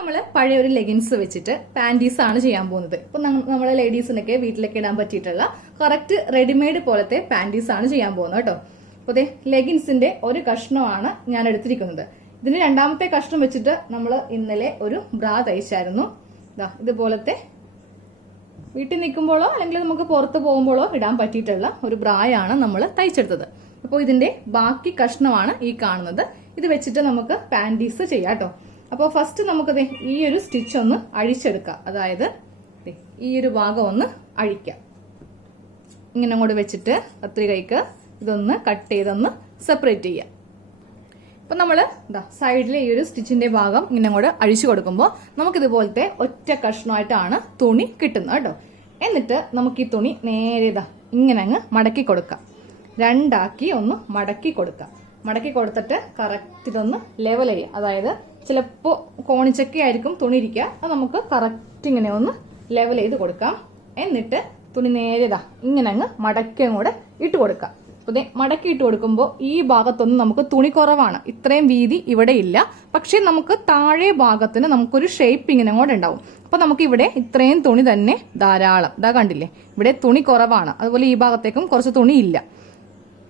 നമ്മൾ പഴയ ഒരു ലെഗിൻസ് വെച്ചിട്ട് പാൻറ്റീസ് ആണ് ചെയ്യാൻ പോകുന്നത്. ഇപ്പൊ നമ്മളെ ലേഡീസിനൊക്കെ വീട്ടിലൊക്കെ ഇടാൻ പറ്റിയിട്ടുള്ള കറക്റ്റ് റെഡിമെയ്ഡ് പോലത്തെ പാൻറ്റീസ് ആണ് ചെയ്യാൻ പോകുന്നത് കേട്ടോ. അപ്പൊ അതെ ലെഗിൻസിന്റെ ഒരു കഷ്ണമാണ് ഞാൻ എടുത്തിരിക്കുന്നത്. ഇതിന് രണ്ടാമത്തെ കഷ്ണം വെച്ചിട്ട് നമ്മൾ ഇന്നലെ ഒരു ബ്രാ തയ്ച്ചായിരുന്നു. ഇതുപോലത്തെ വീട്ടിൽ നിൽക്കുമ്പോഴോ അല്ലെങ്കിൽ നമുക്ക് പുറത്ത് പോകുമ്പോഴോ ഇടാൻ പറ്റിയിട്ടുള്ള ഒരു ബ്രായാണ് നമ്മൾ തയ്ച്ചെടുത്തത്. അപ്പോൾ ഇതിന്റെ ബാക്കി കഷ്ണമാണ് ഈ കാണുന്നത്. ഇത് വെച്ചിട്ട് നമുക്ക് പാൻറ്റീസ് ചെയ്യാം കേട്ടോ. അപ്പോൾ ഫസ്റ്റ് നമുക്കത് ഈ ഒരു സ്റ്റിച്ച് ഒന്ന് അഴിച്ചെടുക്കാം. അതായത് ഈ ഒരു ഭാഗം ഒന്ന് അഴിക്കാം. ഇങ്ങനെ അങ്ങോട്ട് വെച്ചിട്ട് കത്രികയ്ക്ക് ഇതൊന്ന് കട്ട് ചെയ്തൊന്ന് സെപ്പറേറ്റ് ചെയ്യാം. അപ്പൊ നമ്മള് സൈഡിലെ ഈ ഒരു സ്റ്റിച്ചിന്റെ ഭാഗം ഇങ്ങനെ അങ്ങോട്ട് അഴിച്ചു കൊടുക്കുമ്പോൾ നമുക്കിതുപോലത്തെ ഒറ്റ കഷ്ണമായിട്ടാണ് തുണി കിട്ടുന്നത് കേട്ടോ. എന്നിട്ട് നമുക്ക് ഈ തുണി നേരെ ഇങ്ങനെ അങ്ങ് മടക്കി കൊടുക്കാം. രണ്ടാക്കി ഒന്ന് മടക്കി കൊടുക്കാം. മടക്കി കൊടുത്തിട്ട് കറക്റ്റ് ഇതൊന്ന് ലെവൽ ചെയ്യാം. അതായത് ചിലപ്പോൾ കോണിച്ചൊക്കെ ആയിരിക്കും തുണി ഇരിക്കുക. അത് നമുക്ക് കറക്റ്റ് ഇങ്ങനെ ഒന്ന് ലെവൽ ചെയ്ത് കൊടുക്കാം. എന്നിട്ട് തുണി നേരെ ഇങ്ങനെ അങ്ങ് മടക്കി അങ്ങോട്ട് ഇട്ട് കൊടുക്കാം. അതെ മടക്കി ഇട്ട് കൊടുക്കുമ്പോൾ ഈ ഭാഗത്തൊന്നും നമുക്ക് തുണി കുറവാണ്. ഇത്രയും വീതി ഇവിടെ ഇല്ല. പക്ഷെ നമുക്ക് താഴെ ഭാഗത്തിന് നമുക്കൊരു ഷേപ്പ് ഇങ്ങനെ അങ്ങോട്ട് ഉണ്ടാവും. അപ്പൊ നമുക്ക് ഇവിടെ ഇത്രയും തുണി തന്നെ ധാരാളം. കണ്ടില്ലേ, ഇവിടെ തുണി കുറവാണ്. അതുപോലെ ഈ ഭാഗത്തേക്കും കുറച്ച് തുണി ഇല്ല.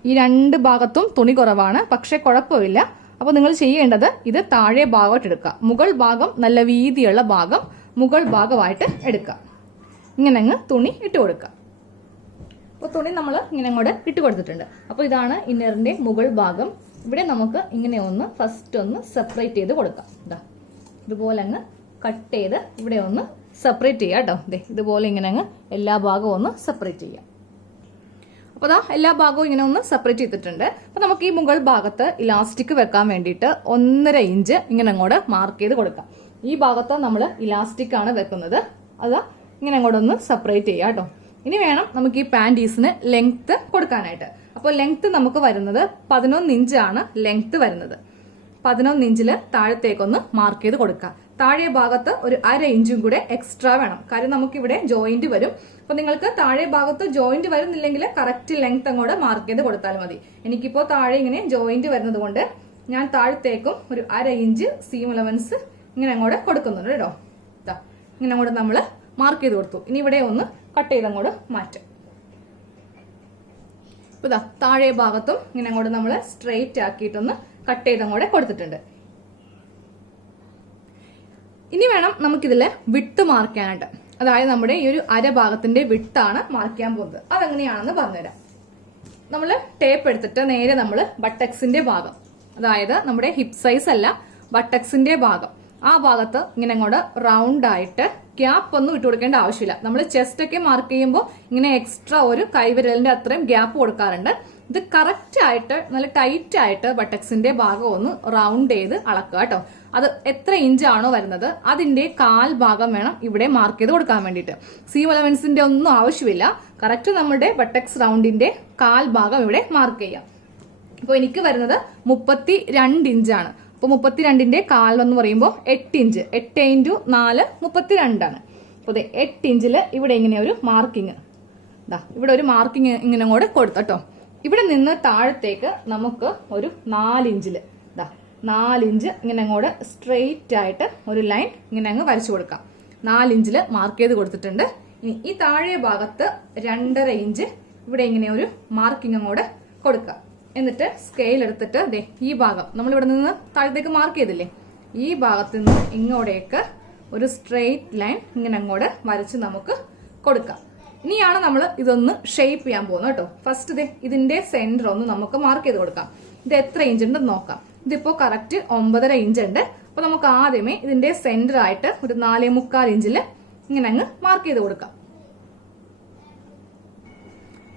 ഈ രണ്ട് ഭാഗത്തും തുണി കുറവാണ്. പക്ഷെ കുഴപ്പമില്ല. അപ്പൊ നിങ്ങൾ ചെയ്യേണ്ടത് ഇത് താഴെ ഭാഗമായിട്ട് എടുക്കുക. മുകൾ ഭാഗം നല്ല വീതിയുള്ള ഭാഗം മുകൾ ഭാഗമായിട്ട് എടുക്കുക. ഇങ്ങനെ അങ്ങ് തുണി ഇട്ട് കൊടുക്കുക. അപ്പോൾ തുണി നമ്മൾ ഇങ്ങനെ അങ്ങോട്ട് ഇട്ട് കൊടുത്തിട്ടുണ്ട്. അപ്പോൾ ഇതാണ് ഇന്നറിന്റെ മുകൾ ഭാഗം. ഇവിടെ നമുക്ക് ഇങ്ങനെ ഒന്ന് ഫസ്റ്റ് ഒന്ന് സെപ്പറേറ്റ് ചെയ്ത് കൊടുക്കാം. ഇതുപോലെ അങ്ങ് കട്ട് ചെയ്ത് ഇവിടെ ഒന്ന് സെപ്പറേറ്റ് ചെയ്യാം കേട്ടോ. ഇതുപോലെ ഇങ്ങനെ അങ്ങ് എല്ലാ ഭാഗവും ഒന്ന് സെപ്പറേറ്റ് ചെയ്യാം. അപ്പോൾ എല്ലാ ഭാഗവും ഇങ്ങനെ ഒന്ന് സെപ്പറേറ്റ് ചെയ്തിട്ടുണ്ട്. അപ്പൊ നമുക്ക് ഈ മുകൾ ഭാഗത്ത് ഇലാസ്റ്റിക് വെക്കാൻ വേണ്ടിയിട്ട് 1.5 ഇഞ്ച് ഇങ്ങനെ അങ്ങോട്ട് മാർക്ക് ചെയ്ത് കൊടുക്കാം. ഈ ഭാഗത്ത് നമ്മൾ ഇലാസ്റ്റിക് ആണ് വെക്കുന്നത്. ഇങ്ങനെ അങ്ങോട്ടൊന്ന് സെപ്പറേറ്റ് ചെയ്യാം കേട്ടോ. ഇനി വേണം നമുക്ക് ഈ പാൻറ്റീസിന് ലെങ്ത് കൊടുക്കാനായിട്ട്. അപ്പോൾ ലെങ്ത് നമുക്ക് വരുന്നത് 11 ഇഞ്ചാണ് ലെങ്ത് വരുന്നത്. 11 ഇഞ്ചില് താഴത്തേക്കൊന്ന് മാർക്ക് ചെയ്ത് കൊടുക്കാം. താഴെ ഭാഗത്ത് ഒരു 1/2 ഇഞ്ചും കൂടെ എക്സ്ട്രാ വേണം. കാര്യം നമുക്കിവിടെ ജോയിന്റ് വരും. അപ്പൊ നിങ്ങൾക്ക് താഴെ ഭാഗത്ത് ജോയിന്റ് വരുന്നില്ലെങ്കിൽ കറക്റ്റ് ലെങ്ത് അങ്ങോട്ട് മാർക്ക് ചെയ്ത് കൊടുത്താൽ മതി. എനിക്കിപ്പോ താഴെ ഇങ്ങനെ ജോയിന്റ് വരുന്നത് കൊണ്ട് ഞാൻ താഴത്തേക്കും ഒരു 1/2 ഇഞ്ച് സീം അലവൻസ് ഇങ്ങനെ അങ്ങോട്ട് കൊടുക്കുന്നുണ്ട് കേട്ടോ. ഇങ്ങനെ അങ്ങോട്ട് നമ്മൾ മാർക്ക് ചെയ്ത് കൊടുത്തു. ഇനി ഇവിടെ ഒന്ന് കട്ട് ചെയ്ത് അങ്ങോട്ട് മാറ്റാം. ഇപ്പൊ താഴെ ഭാഗത്തും ഇങ്ങനെ അങ്ങോട്ട് നമ്മൾ സ്ട്രെയിറ്റ് ആക്കിയിട്ടൊന്ന് കട്ട് ചെയ്ത് അങ്ങോട്ട് കൊടുത്തിട്ടുണ്ട്. ഇനി വേണം നമുക്കിതില് വിട്ട് മാർക്ക് ചെയ്യാനായിട്ട്. അതായത് നമ്മുടെ ഈ ഒരു അരഭാഗത്തിന്റെ വിട്ടാണ് മാർക്ക് ചെയ്യാൻ പോകുന്നത്. അതെങ്ങനെയാണെന്ന് പറഞ്ഞുതരാം. നമ്മൾ ടേപ്പ് എടുത്തിട്ട് നേരെ നമ്മൾ ബട്ടക്സിന്റെ ഭാഗം, അതായത് നമ്മുടെ ഹിപ്പ് സൈസ് അല്ല ബട്ടക്സിന്റെ ഭാഗം, ആ ഭാഗത്ത് ഇങ്ങനെ അങ്ങോട്ട് റൗണ്ട് ആയിട്ട് ഗ്യാപ്പ് ഒന്നും ഇട്ട് കൊടുക്കേണ്ട ആവശ്യമില്ല. നമ്മൾ ചെസ്റ്റ് ഒക്കെ മാർക്ക് ചെയ്യുമ്പോൾ ഇങ്ങനെ എക്സ്ട്രാ ഒരു കൈവിരലിന്റെ അത്രയും ഗ്യാപ്പ് കൊടുക്കാറുണ്ട്. ഇത് കറക്റ്റ് ആയിട്ട് നല്ല ടൈറ്റ് ആയിട്ട് ബട്ടക്സിന്റെ ഭാഗം ഒന്ന് റൗണ്ട് ചെയ്ത് അളക്കുക കേട്ടോ. അത് എത്ര ഇഞ്ചാണോ വരുന്നത് അതിന്റെ 1/4 ഭാഗം വേണം ഇവിടെ മാർക്ക് ചെയ്ത് കൊടുക്കാൻ വേണ്ടിയിട്ട്. സീം അലവൻസിന്റെ ഒന്നും ആവശ്യമില്ല. കറക്റ്റ് നമ്മുടെ ബട്ടക്സ് റൗണ്ടിന്റെ 1/4 ഭാഗം ഇവിടെ മാർക്ക് ചെയ്യാം. അപ്പോൾ എനിക്ക് വരുന്നത് 32 ഇഞ്ചാണ്. അപ്പൊ 32ന്റെ 1/4 എന്ന് പറയുമ്പോൾ 8 ഇഞ്ച്. 8 × 4 32 ആണ്. അപ്പൊ 8 ഇഞ്ചില് ഇവിടെ ഇങ്ങനെ ഒരു മാർക്കിങ്, ഇവിടെ ഒരു മാർക്കിങ് ഇങ്ങനെ കൂടെ കൊടുത്തട്ടോ. ഇവിടെ നിന്ന് താഴത്തേക്ക് നമുക്ക് ഒരു 4 ഇഞ്ചില് 4 ഇഞ്ച് ഇങ്ങനെ അങ്ങോട്ട് സ്ട്രെയിറ്റ് ആയിട്ട് ഒരു ലൈൻ ഇങ്ങനെ അങ്ങ് വരച്ചു കൊടുക്കാം. 4 ഇഞ്ചില് മാർക്ക് ചെയ്ത് കൊടുത്തിട്ടുണ്ട്. ഇനി ഈ താഴെ ഭാഗത്ത് 2.5 ഇഞ്ച് ഇവിടെ ഇങ്ങനെ ഒരു മാർക്കിങ് അങ്ങോട്ട് കൊടുക്കാം. എന്നിട്ട് സ്കെയിൽ എടുത്തിട്ട് ഈ ഭാഗം നമ്മൾ ഇവിടെ നിന്ന് താഴത്തേക്ക് മാർക്ക് ചെയ്തില്ലേ, ഈ ഭാഗത്ത് നിന്ന് ഇങ്ങോട്ടേക്ക് ഒരു സ്ട്രെയിറ്റ് ലൈൻ ഇങ്ങനെ അങ്ങോട്ട് വരച്ച് നമുക്ക് കൊടുക്കാം. ഇനിയാണ് നമ്മൾ ഇതൊന്ന് ഷേപ്പ് ചെയ്യാൻ പോകുന്നത് കേട്ടോ. ഫസ്റ്റ് ഇതിന്റെ സെന്റർ ഒന്ന് നമുക്ക് മാർക്ക് ചെയ്ത് കൊടുക്കാം. ഇത് എത്ര ഇഞ്ച് ഉണ്ടെന്ന് നോക്കാം. ഇതിപ്പോ കറക്റ്റ് 9.5 ഇഞ്ച് ഉണ്ട്. അപ്പൊ നമുക്ക് ആദ്യമേ ഇതിന്റെ സെന്റർ ആയിട്ട് ഒരു 4.25 ഇഞ്ചില് ഇങ്ങനെ അങ്ങ് മാർക്ക് ചെയ്ത് കൊടുക്കാം.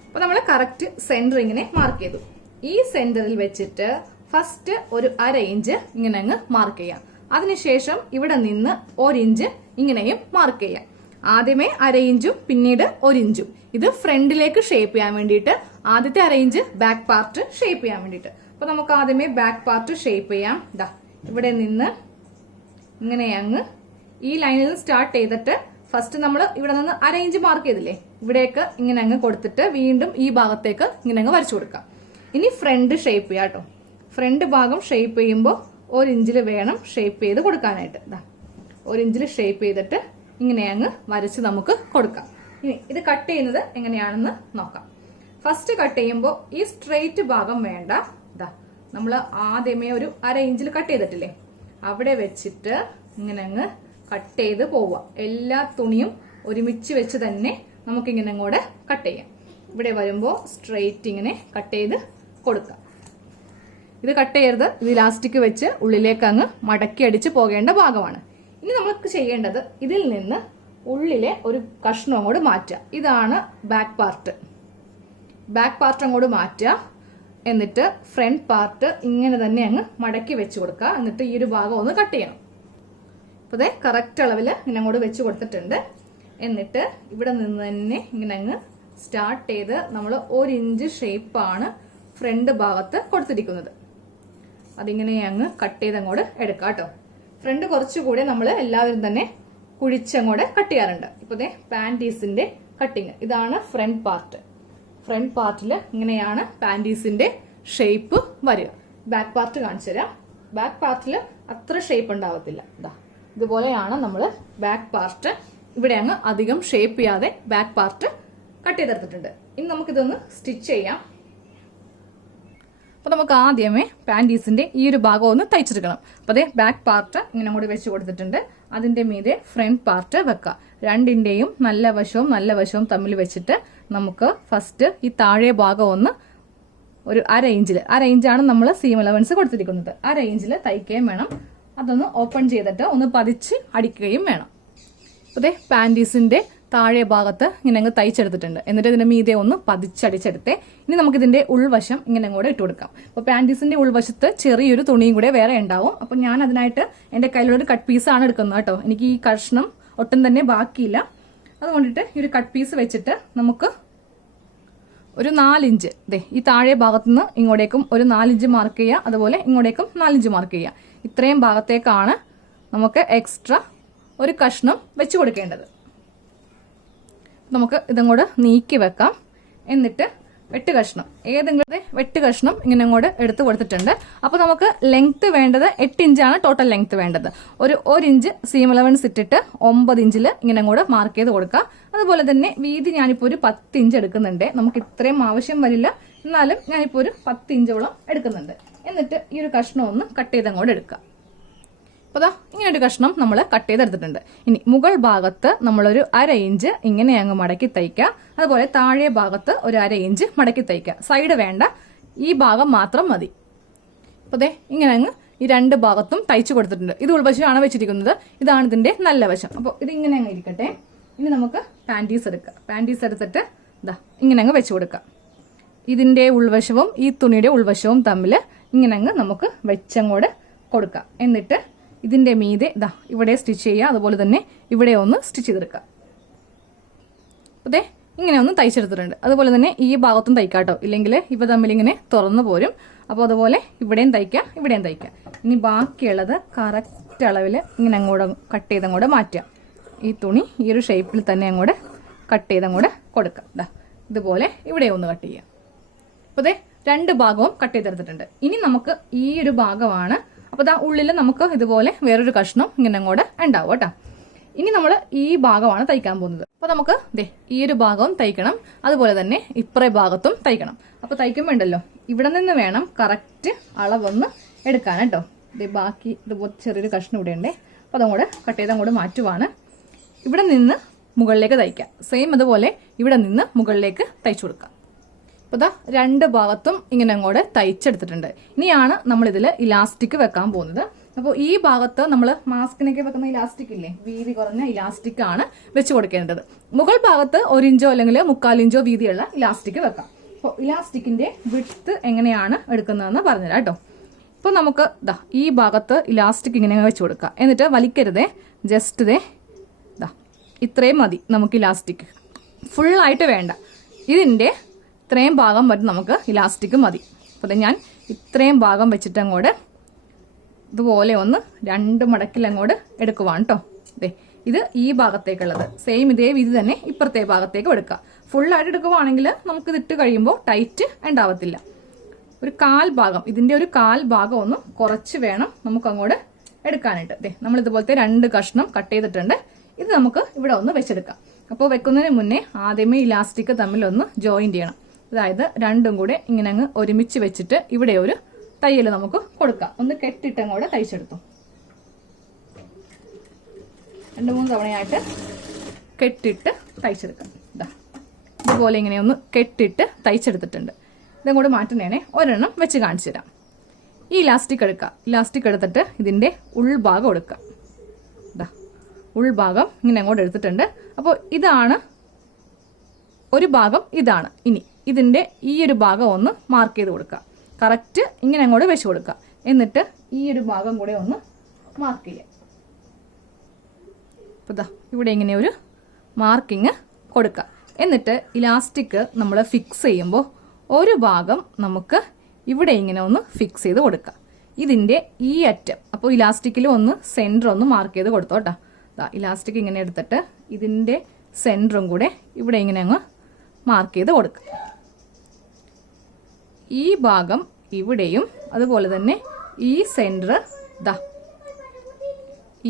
അപ്പൊ നമ്മൾ കറക്റ്റ് സെന്റർ ഇങ്ങനെ മാർക്ക് ചെയ്തു. ഈ സെന്ററിൽ വെച്ചിട്ട് ഫസ്റ്റ് ഒരു 1/2 ഇഞ്ച് ഇങ്ങനെ അങ്ങ് മാർക്ക് ചെയ്യാം. അതിനുശേഷം ഇവിടെ നിന്ന് 1 ഇഞ്ച് ഇങ്ങനെയും മാർക്ക് ചെയ്യാം. ആദ്യമേ 1/2 ഇഞ്ചും പിന്നീട് 1 ഇഞ്ചും. ഇത് ഫ്രണ്ടിലേക്ക് ഷേപ്പ് ചെയ്യാൻ വേണ്ടിയിട്ട്. ആദ്യത്തെ 1/2 ഇഞ്ച് ബാക്ക് പാർട്ട് ഷേപ്പ് ചെയ്യാൻ വേണ്ടിയിട്ട്. അപ്പൊ നമുക്ക് ആദ്യമേ ബാക്ക് പാർട്ട് ഷേപ്പ് ചെയ്യാം. ഇവിടെ നിന്ന് ഇങ്ങനെ അങ്ങ് ഈ ലൈനിൽ നിന്ന് സ്റ്റാർട്ട് ചെയ്തിട്ട് ഫസ്റ്റ് നമ്മൾ ഇവിടെ നിന്ന് 1/2 ഇഞ്ച് മാർക്ക് ചെയ്തില്ലേ, ഇവിടേക്ക് ഇങ്ങനെ അങ്ങ് കൊടുത്തിട്ട് വീണ്ടും ഈ ഭാഗത്തേക്ക് ഇങ്ങനെ അങ്ങ് വരച്ചു കൊടുക്കാം. ഇനി ഫ്രണ്ട് ഷേപ്പ് ചെയ്യാം കേട്ടോ. ഫ്രണ്ട് ഭാഗം ഷേപ്പ് ചെയ്യുമ്പോൾ 1 ഇഞ്ചിൽ വേണം ഷേപ്പ് ചെയ്ത് കൊടുക്കാനായിട്ട്. 1 ഇഞ്ചിൽ ഷേപ്പ് ചെയ്തിട്ട് ഇങ്ങനെ അങ്ങ് വരച്ച് നമുക്ക് കൊടുക്കാം. ഇനി ഇത് കട്ട് ചെയ്യുന്നത് എങ്ങനെയാണെന്ന് നോക്കാം. ഫസ്റ്റ് കട്ട് ചെയ്യുമ്പോൾ ഈ സ്ട്രെയിറ്റ് ഭാഗം വേണ്ട. ഇതാ നമ്മൾ ആദ്യമേ ഒരു 1/2 ഇഞ്ചിൽ കട്ട് ചെയ്തിട്ടില്ലേ, അവിടെ വെച്ചിട്ട് ഇങ്ങനെ അങ്ങ് കട്ട് ചെയ്ത് പോവുക. എല്ലാ തുണിയും ഒരുമിച്ച് വെച്ച് തന്നെ നമുക്കിങ്ങനെ അങ്ങോട്ട് കട്ട് ചെയ്യാം. ഇവിടെ വരുമ്പോൾ സ്ട്രെയിറ്റ് ഇങ്ങനെ കട്ട് ചെയ്ത് കൊടുക്കാം. ഇത് കട്ട് ചെയ്യരുത്, ഇത് ഇലാസ്റ്റിക് വെച്ച് ഉള്ളിലേക്ക് അങ്ങ് മടക്കി അടിച്ച് പോകേണ്ട ഭാഗമാണ്. ഇനി നമുക്ക് ചെയ്യേണ്ടത് ഇതിൽ നിന്ന് ഉള്ളിലെ ഒരു കഷ്ണം അങ്ങോട്ട് മാറ്റുക. ഇതാണ് ബാക്ക് പാർട്ട്. ബാക്ക് പാർട്ട് അങ്ങോട്ട് മാറ്റുക. എന്നിട്ട് ഫ്രണ്ട് പാർട്ട് ഇങ്ങനെ തന്നെ അങ്ങ് മടക്കി വെച്ച് കൊടുക്കുക. എന്നിട്ട് ഈ ഒരു ഭാഗം ഒന്ന് കട്ട് ചെയ്യണം. അപ്പോൾ ഇതേ കറക്റ്റ് അളവിൽ ഇങ്ങനെ അങ്ങോട്ട് വെച്ച് കൊടുത്തിട്ടുണ്ട്. എന്നിട്ട് ഇവിടെ നിന്ന് തന്നെ ഇങ്ങനെ അങ്ങ് സ്റ്റാർട്ട് ചെയ്ത് നമ്മൾ 1 ഇഞ്ച് ഷേപ്പാണ് ഫ്രണ്ട് ഭാഗത്ത് കൊടുത്തിരിക്കുന്നത്. അതിങ്ങനെ അങ്ങ് കട്ട് ചെയ്ത് അങ്ങോട്ട് എടുക്കാം കേട്ടോ. ഫ്രണ്ട് കുറച്ചുകൂടി നമ്മൾ എല്ലാവരും തന്നെ കുഴിച്ചങ്ങോട്ട് കട്ട് ചെയ്യാറുണ്ട്. ഇപ്പോൾ ദേ പാൻറ്റീസിന്റെ കട്ടിങ് ഇതാണ് ഫ്രണ്ട് പാർട്ട്. ഫ്രണ്ട് പാർട്ടിൽ ഇങ്ങനെയാണ് പാൻറ്റീസിന്റെ ഷേപ്പ് വരിക. ബാക്ക് പാർട്ട് കാണിച്ചു തരാം. ബാക്ക് പാർട്ടിൽ അത്ര ഷേപ്പ് ഉണ്ടാവത്തില്ല. ഇതുപോലെയാണ് നമ്മൾ ബാക്ക് പാർട്ട്. ഇവിടെ അങ്ങ് അധികം ഷേപ്പ് ചെയ്യാതെ ബാക്ക് പാർട്ട് കട്ട് ചെയ്തെടുത്തിട്ടുണ്ട്. ഇനി നമുക്കിതൊന്ന് സ്റ്റിച്ച് ചെയ്യാം. അപ്പോൾ നമുക്ക് ആദ്യമേ പാൻറ്റീസിന്റെ ഈ ഒരു ഭാഗം ഒന്ന് തയ്ച്ചെടുക്കണം. അപ്പോൾ അതേ ബാക്ക് പാർട്ട് ഇങ്ങനെ കൂടി വെച്ച് കൊടുത്തിട്ടുണ്ട്. അതിന്റെ മീതെ ഫ്രണ്ട് പാർട്ട് വെക്കാം. രണ്ടിന്റെയും നല്ല വശവും തമ്മിൽ വെച്ചിട്ട് നമുക്ക് ഫസ്റ്റ് ഈ താഴെ ഭാഗം ഒന്ന് ഒരു 1/2 ഇഞ്ചാണ് നമ്മൾ സീം അലവൻസ് കൊടുത്തിരിക്കുന്നത്. 1/2 ഇഞ്ചിൽ തയ്ക്കുകയും വേണം. അതൊന്ന് ഓപ്പൺ ചെയ്തിട്ട് ഒന്ന് പതിച്ച് അടിക്കുകയും വേണം. അപ്പോൾ പാൻറ്റീസിന്റെ താഴെ ഭാഗത്ത് ഇങ്ങനെ അങ്ങ് തയ്ച്ചെടുത്തിട്ടുണ്ട്. എന്നിട്ട് ഇതിന്റെ മീതെ ഒന്ന് പതിച്ചടിച്ചെടുത്തേ. ഇനി നമുക്ക് ഇതിന്റെ ഉൾവശം ഇങ്ങനെ കൂടെ ഇട്ട് കൊടുക്കാം. അപ്പോൾ പാൻറ്റീസിന്റെ ഉൾവശത്ത് ചെറിയൊരു തുണിയും കൂടെ വേറെ ഉണ്ടാവും. അപ്പോൾ ഞാൻ അതിനായിട്ട് എന്റെ കയ്യിലൊരു കട്ട് പീസാണ് എടുക്കുന്നത് കേട്ടോ. എനിക്ക് ഈ കഷ്ണം ഒട്ടും തന്നെ ബാക്കിയില്ല. അതുകൊണ്ടിട്ട് ഈ ഒരു കട്ട് പീസ് വെച്ചിട്ട് നമുക്ക് ഒരു 4 ഇഞ്ച് ഈ താഴെ ഭാഗത്തുനിന്ന് ഇങ്ങോട്ടേക്കും ഒരു 4 ഇഞ്ച് മാർക്ക് ചെയ്യുക. അതുപോലെ ഇങ്ങോട്ടേക്കും 4 ഇഞ്ച് മാർക്ക് ചെയ്യുക. ഇത്രയും ഭാഗത്തേക്കാണ് നമുക്ക് എക്സ്ട്രാ ഒരു കഷ്ണം വെച്ച് കൊടുക്കേണ്ടത്. നമുക്ക് ഇതങ്ങോട്ട് നീക്കി വെക്കാം. എന്നിട്ട് വെട്ട് കഷ്ണം ഏതെങ്കിലും വെട്ട് കഷ്ണം ഇങ്ങനെ അങ്ങോട്ട് എടുത്ത് കൊടുത്തിട്ടുണ്ട്. അപ്പോൾ നമുക്ക് ലെങ്ത് വേണ്ടത് 8 ഇഞ്ചാണ് ടോട്ടൽ ലെങ്ത് വേണ്ടത്. ഒരു 1 ഇഞ്ച് സീം അലവൻസ് ഇട്ടിട്ട് 9 ഇഞ്ചിൽ ഇങ്ങനെ അങ്ങോട്ട് മാർക്ക് ചെയ്ത് കൊടുക്കാം. അതുപോലെ തന്നെ വീതി ഞാനിപ്പോൾ ഒരു 10 ഇഞ്ച് എടുക്കുന്നുണ്ട്. നമുക്ക് ഇത്രയും ആവശ്യം വരില്ല, എന്നാലും ഞാനിപ്പോൾ ഒരു 10 ഇഞ്ചോളം എടുക്കുന്നുണ്ട്. എന്നിട്ട് ഈ ഒരു കഷ്ണം ഒന്ന് കട്ട് ചെയ്ത് അങ്ങോട്ട് എടുക്കാം. അപ്പോൾ ഇങ്ങനെ ഒരു കഷ്ണം നമ്മൾ കട്ട് ചെയ്തെടുത്തിട്ടുണ്ട്. ഇനി മുകൾ ഭാഗത്ത് നമ്മളൊരു 1/2 ഇഞ്ച് ഇങ്ങനെ അങ്ങ് മടക്കി തയ്ക്കുക. അതുപോലെ താഴെ ഭാഗത്ത് ഒരു 1/2 ഇഞ്ച് മടക്കി തയ്ക്കുക. സൈഡ് വേണ്ട, ഈ ഭാഗം മാത്രം മതി. അപ്പോൾ ഇങ്ങനെ അങ്ങ് ഈ 2 ഭാഗത്തും തയ്ച്ചു കൊടുത്തിട്ടുണ്ട്. ഇത് ഉൾവശമാണ് വെച്ചിരിക്കുന്നത്. ഇതാണ് ഇതിന്റെ നല്ല വശം. അപ്പോൾ ഇത് ഇങ്ങനെ അങ്ങ് ഇരിക്കട്ടെ. ഇനി നമുക്ക് പാൻറ്റീസ് എടുക്കുക. പാൻറ്റീസ് എടുത്തിട്ട് ഇങ്ങനെ അങ്ങ് വെച്ച് കൊടുക്കാം. ഇതിന്റെ ഉൾവശവും ഈ തുണിയുടെ ഉൾവശവും തമ്മിൽ ഇങ്ങനെ അങ്ങ് നമുക്ക് വെച്ചങ്ങോട്ട് കൊടുക്കാം. എന്നിട്ട് ഇതിന്റെ മീതെ ഇവിടെ സ്റ്റിച്ച് ചെയ്യുക. അതുപോലെ തന്നെ ഇവിടെ ഒന്ന് സ്റ്റിച്ച് ചെയ്തെടുക്കുക. അതെ ഇങ്ങനെ ഒന്ന് തയ്ച്ചെടുത്തിട്ടുണ്ട്. അതുപോലെ തന്നെ ഈ ഭാഗത്തും തയ്ക്കാം കേട്ടോ, ഇല്ലെങ്കിൽ ഇവ തമ്മിൽ ഇങ്ങനെ തുറന്നു പോരും. അപ്പോൾ അതുപോലെ ഇവിടെയും തയ്ക്കാം, ഇവിടെയും തയ്ക്കാം. ഇനി ബാക്കിയുള്ളത് കറക്റ്റ് അളവിൽ ഇങ്ങനെ അങ്ങോട്ട് കട്ട് ചെയ്ത് അങ്ങോട്ട് മാറ്റാം. ഈ തുണി ഈ ഒരു ഷേപ്പിൽ തന്നെ അങ്ങോട്ട് കട്ട് ചെയ്ത് അങ്ങോട്ട് കൊടുക്കാം. ഇതുപോലെ ഇവിടെ ഒന്ന് കട്ട് ചെയ്യാം. അപ്പോൾ 2 ഭാഗവും കട്ട് ചെയ്തെടുത്തിട്ടുണ്ട്. ഇനി നമുക്ക് ഈ ഒരു ഭാഗമാണ്. അപ്പോൾ ഉള്ളിൽ നമുക്ക് ഇതുപോലെ വേറൊരു കഷ്ണം ഇങ്ങനെ അങ്ങോട്ട് ഉണ്ടാവും കേട്ടോ. ഇനി നമ്മൾ ഈ ഭാഗമാണ് തയ്ക്കാൻ പോകുന്നത്. അപ്പോൾ നമുക്ക് ഈ ഒരു ഭാഗവും തയ്ക്കണം, അതുപോലെ തന്നെ ഇപ്പറേ ഭാഗത്തും തയ്ക്കണം. അപ്പോൾ തയ്ക്കുമ്പോൾ ഉണ്ടല്ലോ ഇവിടെ നിന്ന് വേണം കറക്റ്റ് അളവൊന്ന് എടുക്കാൻ കേട്ടോ. ബാക്കി ഇതുപോലെ ചെറിയൊരു കഷ്ണം ഇവിടെ ഉണ്ട്. അപ്പോൾ അതങ്ങോട്ട് കട്ട് ചെയ്ത് അങ്ങോട്ട് മാറ്റുവാണ്. ഇവിടെ നിന്ന് മുകളിലേക്ക് തയ്ക്കാം. സെയിം അതുപോലെ ഇവിടെ നിന്ന് മുകളിലേക്ക് തയ്ച്ചു കൊടുക്കാം. അപ്പോൾ 2 ഭാഗത്തും ഇങ്ങനെ അങ്ങോട്ട് തയ്ച്ചെടുത്തിട്ടുണ്ട്. ഇനിയാണ് നമ്മളിതിൽ ഇലാസ്റ്റിക് വെക്കാൻ പോകുന്നത്. അപ്പോൾ ഈ ഭാഗത്ത് നമ്മൾ മാസ്കിനൊക്കെ വെക്കുന്ന ഇലാസ്റ്റിക് ഇല്ലേ, വീതി കുറഞ്ഞ ഇലാസ്റ്റിക് ആണ് വെച്ച് കൊടുക്കേണ്ടത്. മുകൾ ഭാഗത്ത് 1 ഇഞ്ചോ അല്ലെങ്കിൽ 3/4 ഇഞ്ചോ വീതിയുള്ള ഇലാസ്റ്റിക് വെക്കാം. അപ്പോൾ ഇലാസ്റ്റിക്കിന്റെ വിഡ്ത്ത് എങ്ങനെയാണ് എടുക്കുന്നതെന്ന് പറഞ്ഞുതരാം കേട്ടോ. ഇപ്പോൾ നമുക്ക് ഈ ഭാഗത്ത് ഇലാസ്റ്റിക് ഇങ്ങനെ വെച്ച് കൊടുക്കാം. എന്നിട്ട് വലിക്കരുതേ, ജസ്റ്റ് ഇത്രയും മതി നമുക്ക് ഇലാസ്റ്റിക്. ഫുള്ളായിട്ട് വേണ്ട, ഇതിന്റെ ഇത്രയും ഭാഗം വരെ നമുക്ക് ഇലാസ്റ്റിക് മതി. അപ്പോൾ ഞാൻ ഇത്രയും ഭാഗം വെച്ചിട്ട് അങ്ങോട്ട് ഇതുപോലെ ഒന്ന് 2 മടക്കിൽ അങ്ങോട്ട് എടുക്കുവാണ് കേട്ടോ. ഇത് ഈ ഭാഗത്തേക്കുള്ളത് സെയിം ഇതേ വീതി തന്നെ ഇപ്പുറത്തെ ഭാഗത്തേക്ക് എടുക്കുക. ഫുള്ളായിട്ട് എടുക്കുവാണെങ്കിൽ നമുക്ക് ഇതിട്ട് കഴിയുമ്പോൾ ടൈറ്റ് ഉണ്ടാവത്തില്ല. ഒരു 1/4 ഭാഗം, ഇതിന്റെ ഒരു 1/4 ഭാഗം ഒന്ന് കുറച്ച് വേണം നമുക്ക് അങ്ങോട്ട് എടുക്കാനായിട്ട്. നമ്മൾ ഇതുപോലത്തെ 2 കഷ്ണം കട്ട് ചെയ്തിട്ടുണ്ട്. ഇത് നമുക്ക് ഇവിടെ ഒന്ന് വെച്ചെടുക്കാം. അപ്പോൾ വെക്കുന്നതിന് മുന്നേ ആദ്യമേ ഇലാസ്റ്റിക് തമ്മിലൊന്ന് ജോയിന്റ് ചെയ്യണം. അതായത് രണ്ടും കൂടെ ഇങ്ങനെ അങ്ങ് ഒരുമിച്ച് വെച്ചിട്ട് ഇവിടെ ഒരു തയ്യൽ നമുക്ക് കൊടുക്കാം. ഒന്ന് കെട്ടിട്ടും കൂടെ തയ്ച്ചെടുത്തു. 2-3 തവണയായിട്ട് കെട്ടിട്ട് തയ്ച്ചെടുക്കാം. ഇതുപോലെ ഇങ്ങനെ ഒന്ന് കെട്ടിട്ട് തയ്ച്ചെടുത്തിട്ടുണ്ട്. ഇതും കൂടെ മാറ്റുന്നേനെ ഒരെണ്ണം വെച്ച് കാണിച്ചു തരാം. ഈ ഇലാസ്റ്റിക് എടുക്കുക. ഇലാസ്റ്റിക് എടുത്തിട്ട് ഇതിന്റെ ഉൾഭാഗം എടുക്കുക. ഉൾഭാഗം ഇങ്ങനെ അങ്ങോട്ട് എടുത്തിട്ടുണ്ട്. അപ്പോൾ ഇതാണ് ഒരു ഭാഗം, ഇതാണ്. ഇനി ഇതിന്റെ ഈ ഒരു ഭാഗം ഒന്ന് മാർക്ക് ചെയ്ത് കൊടുക്കുക. കറക്റ്റ് ഇങ്ങനെ അങ്ങോട്ട് വെച്ച് കൊടുക്കുക. എന്നിട്ട് ഈ ഒരു ഭാഗം കൂടെ ഒന്ന് മാർക്ക് ചെയ്യാം. അപ്പോൾ ഇവിടെ ഇങ്ങനെ ഒരു മാർക്കിങ് കൊടുക്കുക. എന്നിട്ട് ഇലാസ്റ്റിക് നമ്മൾ ഫിക്സ് ചെയ്യുമ്പോൾ ഒരു ഭാഗം നമുക്ക് ഇവിടെ ഇങ്ങനെ ഒന്ന് ഫിക്സ് ചെയ്ത് കൊടുക്കുക. ഇതിന്റെ ഈ അറ്റം, അപ്പോൾ ഇലാസ്റ്റിക്കിൽ ഒന്ന് സെന്റർ ഒന്ന് മാർക്ക് ചെയ്ത് കൊടുത്തോട്ടോ. ഇലാസ്റ്റിക് ഇങ്ങനെ എടുത്തിട്ട് ഇതിന്റെ സെന്ററും കൂടെ ഇവിടെ ഇങ്ങനെ അങ്ങ് മാർക്ക് ചെയ്ത് കൊടുക്കുക. ഈ ഭാഗം ഇവിടെയും അതുപോലെ തന്നെ ഈ സെന്റർ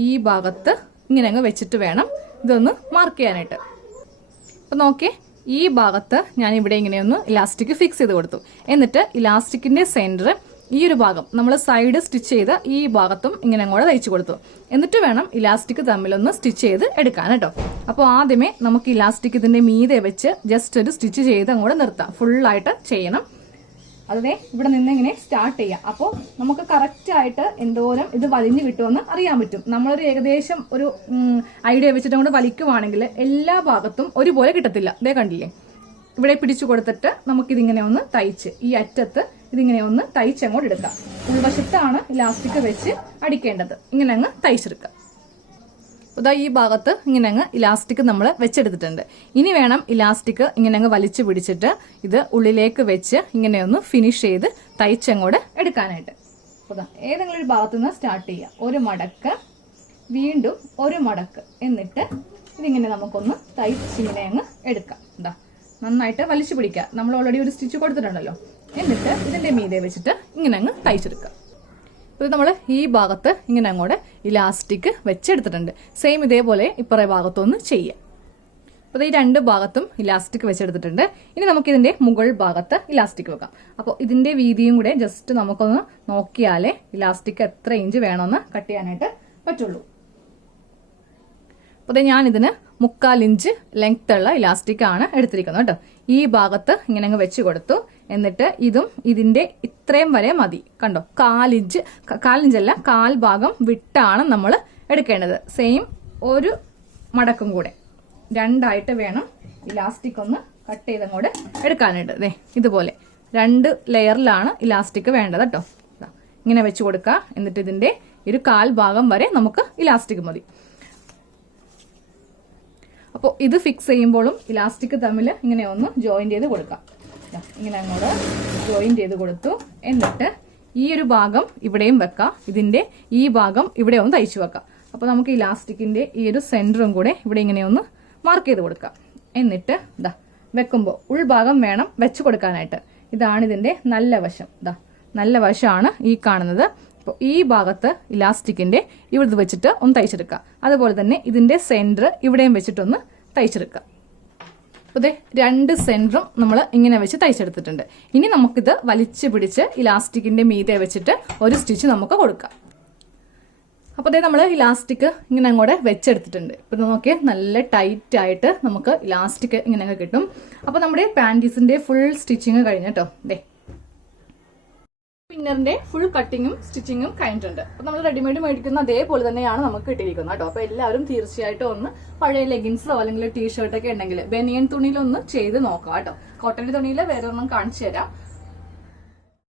ഈ ഭാഗത്ത് ഇങ്ങനെ അങ്ങ് വെച്ചിട്ട് വേണം ഇതൊന്ന് മാർക്ക് ചെയ്യാനായിട്ട്. അപ്പൊ നോക്കിയേ, ഈ ഭാഗത്ത് ഞാൻ ഇവിടെ ഇങ്ങനെയൊന്ന് ഇലാസ്റ്റിക് ഫിക്സ് ചെയ്ത് കൊടുത്തു. എന്നിട്ട് ഇലാസ്റ്റിക്കിന്റെ സെന്റർ ഈ ഒരു ഭാഗം നമ്മൾ സൈഡ് സ്റ്റിച്ച് ചെയ്ത ഈ ഭാഗത്തും ഇങ്ങനെ അങ്ങോട്ട് തയ്ച്ചു കൊടുത്തു. എന്നിട്ട് വേണം ഇലാസ്റ്റിക് തമ്മിലൊന്ന് സ്റ്റിച്ച് ചെയ്ത് എടുക്കാൻ കേട്ടോ. അപ്പോൾ ആദ്യമേ നമുക്ക് ഇലാസ്റ്റിക് ഇതിന്റെ മീതെ വെച്ച് ജസ്റ്റ് ഒരു സ്റ്റിച്ച് ചെയ്ത് അങ്ങോട്ട് നിർത്താം. ഫുള്ളായിട്ട് ചെയ്യണം. അതിനെ ഇവിടെ നിന്ന് ഇങ്ങനെ സ്റ്റാർട്ട് ചെയ്യാം. അപ്പോൾ നമുക്ക് കറക്റ്റ് ആയിട്ട് എന്തോരം ഇത് വലിഞ്ഞു കിട്ടുമെന്ന് അറിയാൻ പറ്റും. നമ്മളൊരു ഏകദേശം ഒരു ഐഡിയ വെച്ചിട്ട് കൊണ്ട് വലിക്കുവാണെങ്കിൽ എല്ലാ ഭാഗത്തും ഒരുപോലെ കിട്ടത്തില്ല. ഇതേ കണ്ടില്ലേ, ഇവിടെ പിടിച്ചു കൊടുത്തിട്ട് നമുക്കിതിങ്ങനെ ഒന്ന് തയ്ച്ച് ഈ അറ്റത്ത് ഇതിങ്ങനെ ഒന്ന് തയ്ച്ചങ്ങോട്ട് എടുക്കാം. ഉൾവശത്താണ് ഇലാസ്റ്റിക് വെച്ച് അടിക്കേണ്ടത്. ഇങ്ങനെ അങ്ങ് തയ്ച്ചെടുക്കാം. അതാ ഈ ഭാഗത്ത് ഇങ്ങനെ അങ്ങ് ഇലാസ്റ്റിക് നമ്മൾ വെച്ചെടുത്തിട്ടുണ്ട്. ഇനി വേണം ഇലാസ്റ്റിക് ഇങ്ങനെ അങ്ങ് വലിച്ചു പിടിച്ചിട്ട് ഇത് ഉള്ളിലേക്ക് വെച്ച് ഇങ്ങനെ ഒന്ന് ഫിനിഷ് ചെയ്ത് തയ്ച്ചങ്ങോട്ട് എടുക്കാനായിട്ട്. അതാ ഏതെങ്കിലും ഒരു ഭാഗത്തു നിന്ന് സ്റ്റാർട്ട് ചെയ്യുക. ഒരു മടക്ക്, വീണ്ടും ഒരു മടക്ക്, എന്നിട്ട് ഇതിങ്ങനെ നമുക്കൊന്ന് തയ്ച്ചിങ്ങനെ അങ്ങ് എടുക്കാം. എന്താ നന്നായിട്ട് വലിച്ചു പിടിക്കുക. നമ്മൾ ഓൾറെഡി ഒരു സ്റ്റിച്ച് കൊടുത്തിട്ടുണ്ടല്ലോ. എന്നിട്ട് ഇതിന്റെ മീതെ വെച്ചിട്ട് ഇങ്ങനെ അങ്ങ് തയ്ച്ചെടുക്കുക. ഇത് നമ്മൾ ഈ ഭാഗത്ത് ഇങ്ങനെ അങ്ങോട്ട് ഇലാസ്റ്റിക് വെച്ചെടുത്തിട്ടുണ്ട്. സെയിം ഇതേപോലെ ഇപ്പറേ ഭാഗത്തൊന്ന് ചെയ്യാം. അപ്പോൾ ഈ 2 ഭാഗത്തും ഇലാസ്റ്റിക് വെച്ചെടുത്തിട്ടുണ്ട്. ഇനി നമുക്ക് ഇതിന്റെ മുകൾ ഭാഗത്ത് ഇലാസ്റ്റിക് വെക്കാം. അപ്പോൾ ഇതിന്റെ വീതിയും കൂടെ ജസ്റ്റ് നമുക്കൊന്ന് നോക്കിയാലേ ഇലാസ്റ്റിക് എത്ര ഇഞ്ച് വേണമെന്ന് കട്ട് ചെയ്യാനായിട്ട് പറ്റുള്ളൂ. അപ്പോൾ ഞാൻ ഇതിന് 3/4 ഇഞ്ച് ലെങ്ത് ഉള്ള ഇലാസ്റ്റിക് ആണ് എടുത്തിരിക്കുന്നത് കേട്ടോ. ഈ ഭാഗത്ത് ഇങ്ങനെ അങ്ങ് വെച്ച് കൊടുത്തു. എന്നിട്ട് ഇതും ഇതിന്റെ ഇത്രയും വരെ മതി. കണ്ടോ, 1/4 ഇഞ്ച്, 1/4 ഇഞ്ചല്ല 1/4 ഭാഗം വിട്ടാണ് നമ്മൾ എടുക്കേണ്ടത്. സെയിം ഒരു മടക്കും കൂടെ 2ആയിട്ട് വേണം ഇലാസ്റ്റിക് ഒന്ന് കട്ട് ചെയ്തങ്ങോട്ട് എടുക്കാനായിട്ട്. ഇതുപോലെ 2 ലെയറിലാണ് ഇലാസ്റ്റിക് വേണ്ടത് കേട്ടോ. ഇങ്ങനെ വെച്ച് കൊടുക്കുക. എന്നിട്ട് ഇതിന്റെ ഒരു 1/4 ഭാഗം വരെ നമുക്ക് ഇലാസ്റ്റിക് മതി. അപ്പോൾ ഇത് ഫിക്സ് ചെയ്യുമ്പോഴും ഇലാസ്റ്റിക് തമ്മിൽ ഇങ്ങനെ ഒന്ന് ജോയിന്റ് ചെയ്ത് കൊടുക്കാം. ഇങ്ങനെ അങ്ങോട്ട് ജോയിന്റ് ചെയ്ത് കൊടുത്തു. എന്നിട്ട് ഈ ഒരു ഭാഗം ഇവിടെയും വെക്കാം. ഇതിന്റെ ഈ ഭാഗം ഇവിടെ ഒന്ന് തയ്ച്ചു വെക്കാം. അപ്പോൾ നമുക്ക് ഇലാസ്റ്റിക്കിന്റെ ഈ ഒരു സെന്ററും കൂടെ ഇവിടെ ഇങ്ങനെ ഒന്ന് മാർക്ക് ചെയ്ത് കൊടുക്കാം. എന്നിട്ട് വെക്കുമ്പോൾ ഉൾഭാഗം വേണം വെച്ച് കൊടുക്കാനായിട്ട്. ഇതാണ് ഇതിന്റെ നല്ല വശം. നല്ല വശമാണ് ഈ കാണുന്നത്. അപ്പോൾ ഈ ഭാഗത്ത് ഇലാസ്റ്റിക്കിന്റെ ഇവിടെ വെച്ചിട്ട് ഒന്ന് തയ്ച്ചെടുക്കുക. അതുപോലെ തന്നെ ഇതിന്റെ സെന്റർ ഇവിടെയും വെച്ചിട്ടൊന്ന് തയ്ച്ചെടുക്കുക. അപ്പോൾ 2 സെന്ററും നമ്മൾ ഇങ്ങനെ വെച്ച് തയ്ച്ചെടുത്തിട്ടുണ്ട്. ഇനി നമുക്കിത് വലിച്ചു പിടിച്ച് ഇലാസ്റ്റിക്കിന്റെ മീതെ വെച്ചിട്ട് ഒരു സ്റ്റിച്ച് നമുക്ക് കൊടുക്കാം. അപ്പോൾ നമ്മൾ ഇലാസ്റ്റിക് ഇങ്ങനെ അങ്ങോട്ട് വെച്ചെടുത്തിട്ടുണ്ട്. ഇപ്പൊ നോക്കിയാൽ നല്ല ടൈറ്റ് ആയിട്ട് നമുക്ക് ഇലാസ്റ്റിക് ഇങ്ങനെ കിട്ടും. അപ്പോൾ നമ്മുടെ പാൻറ്റീസിന്റെ ഫുൾ സ്റ്റിച്ചിങ് കഴിഞ്ഞിട്ടോ. ഇന്നറിന്റെ ഫുൾ കട്ടിങ്ങും സ്റ്റിച്ചിങ്ങും കഴിഞ്ഞിട്ടുണ്ട്. അപ്പൊ നമ്മൾ റെഡിമെയ്ഡ് മേടിക്കുന്ന അതേപോലെ തന്നെയാണ് നമുക്ക് കിട്ടിയിരിക്കുന്നത് കേട്ടോ. അപ്പൊ എല്ലാവരും തീർച്ചയായിട്ടും ഒന്ന് പഴയ ലെഗിൻസോ അല്ലെങ്കിൽ ടീഷർട്ടൊക്കെ ഉണ്ടെങ്കിൽ ബനിയൻ തുണിയിലൊന്ന് ചെയ്ത് നോക്കാം കേട്ടോ. കോട്ടന്റെ തുണിയിൽ വേറെ ഒന്നും കാണിച്ചു തരാം.